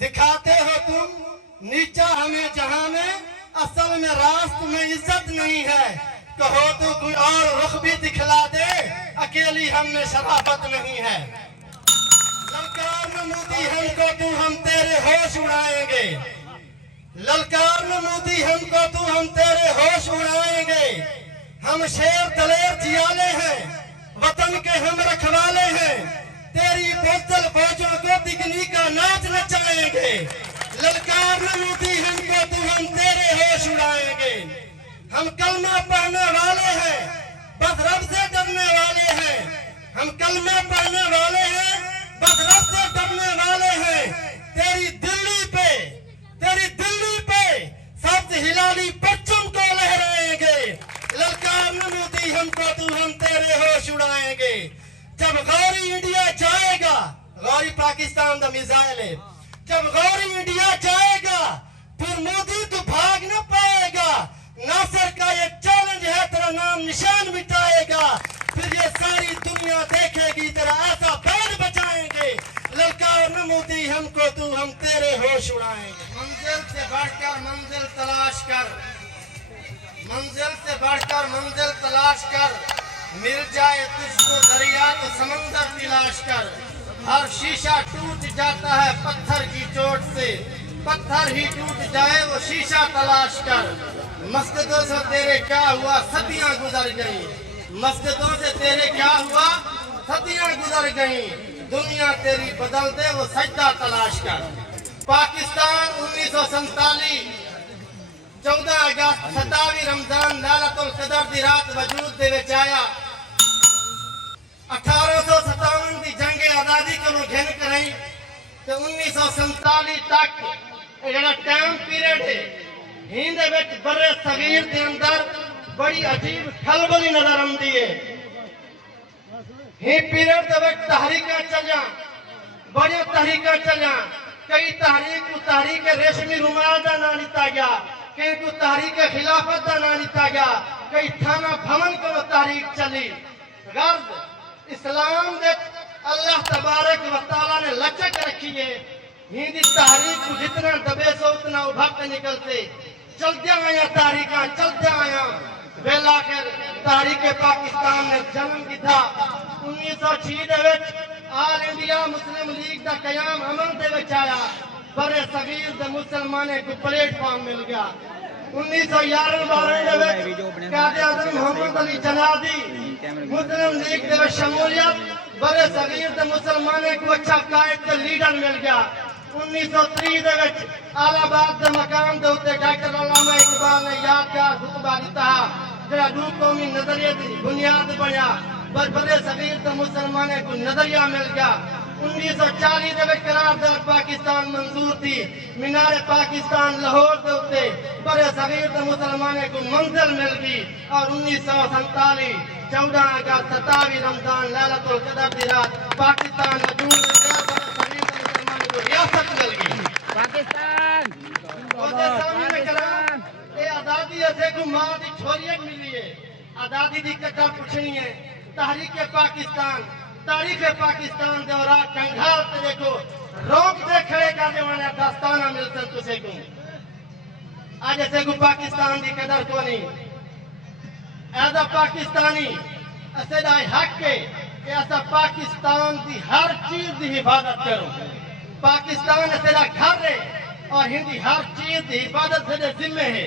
दिखाते हो तुम नीचा हमें जहां में, असल में रास्त में इज्जत नहीं है। कहो तो कोई और रुख भी दिखला दे, अकेली हम में शराफत नहीं है। ललकार में मोदी हमको तू हम तेरे होश उड़ाएंगे, ललकार में मोदी हमको तू हम तेरे होश उड़ाएंगे। हम शेर दलेर जियाले हैं, वतन के हम रखवाले हैं, तेरी बोतल फौजों को दिगनी का नाच नचाएंगे। ललकार में मोदी हमको तू हम तेरे होश उड़ाएंगे। हम कलमा पढ़ने वाले हैं, बस रब से डरने वाले हैं। हम कलमा पढ़ने वाले हैं, बस रब से डरने वाले हैं। तेरी दिल्ली पे सब्ज हिलाली परचम को लहराएंगे। ललकार में मोदी हमको तू हम तेरे होश उड़ाएंगे। जब गौरी इंडिया जाएगा, गौरी पाकिस्तान द मिसाइल है, जब गौरी इंडिया जाएगा फिर मोदी तू भाग न पाएगा। नासिर का ये चैलेंज है, तेरा नाम निशान मिटाएगा। फिर ये सारी दुनिया देखेगी तेरा ऐसा बैंड बजाएंगे। ललकार में मोदी हमको तू हम तेरे होश उड़ाएंगे। मंजिल से बढ़कर मंजिल तलाश कर, मंजिल से बढ़कर मंजिल तलाश कर, मिल जाए तुझको दरिया तो समंदर तलाश कर। हर शीशा टूट जाता है पत्थर की चोट से, पत्थर ही टूट जाए वो शीशा तलाश कर। मस्जिदों से तेरे क्या हुआ सदियां गुजर गई, मस्जिदों से तेरे क्या हुआ सदियां गुजर गई। दुनिया तेरी बदल दे वो सजदा तलाश कर। पाकिस्तान 1947 14 अगस्त 27 रमजान लैलतुल कदर दी रात वजूद दे विच आया। 1857 दी जंग आजादी को घिन कराई ते 1947 तक जेड़ा टाइम पीरियड है हिंद विच बरे सगीर दे अंदर बड़ी अजीब खलबली नजर आती है। ही पीरियड दे विच तहरीकां चलियां, बड़ी तहरीकां चलियां। कई तहरीक रेशमी रुमाल का नाम लिया गया, कई को तहरीक खिलाफत का नाम लिया गया, कई थाना भवन को तहरीक चली। गर्ज इस्लाम दे अल्लाह तबारक व तआला ने लचक रखी है। हिंदी तहरीक को जितना दबे सो उतना उभर के निकलते। चलते आया तहरीका, चलते आया बेला कर तहरीक पाकिस्तान ने जन्म दिया। 1906 आल इंडिया मुस्लिम लीग का कयाम अमल दे विच आया। बड़े सगीर दे मुसलमाने को प्लेटफॉर्म मिल गया। 1911-12 में कायदे आज़म मोहम्मद अली जनादी मुस्लिम लीग दे विच शमूलियत, बड़े सगीर दे मुसलमाने को अच्छा कायद ते लीडर मिल गया। 1930 दे विच आलाबाद दे मकाम दे उत्ते डॉक्टर अल्लामा इकबाल ने यादगार खुतबा दिता, जेड़ा दू कौमी नजरिए दी बुनियाद बनया। बड़े सगीर ते मुसलमाने को नजरिया मिल गया। 1940 दे विच करारदाद पाकिस्तान मंजूर थी। मीनार पाकिस्तान लाहौर दे उत्ते बड़े सगीर ते मुसलमाने को मंजिल मिल गई। और 1947 14 अगस्त 27 रमजान लैलतुल कदर दी रात पाकिस्तान वजूद में आया। बड़े सगीर ते मुसलमाने को रियासत मिल गई। पाकिस्तान ये आजादी ऐसे को मां दी छोरियत मिली है। आजादी दी कथा पूछनी है। तहरीक पाकिस्तान, तारीख पाकिस्तान दे और कंघाल ते देखो रोक दे खड़े करने वाले दास्ताना मिलते तुसे को। आज ऐसे को पाकिस्तान दी कदर को नहीं। ऐसा पाकिस्तानी ऐसे दा हक है कि ऐसा पाकिस्तान दी हर चीज दी हिफाजत करो। पाकिस्तान ऐसे दा घर है और हिंदी हर चीज दी हिफाजत से जिम्मे है।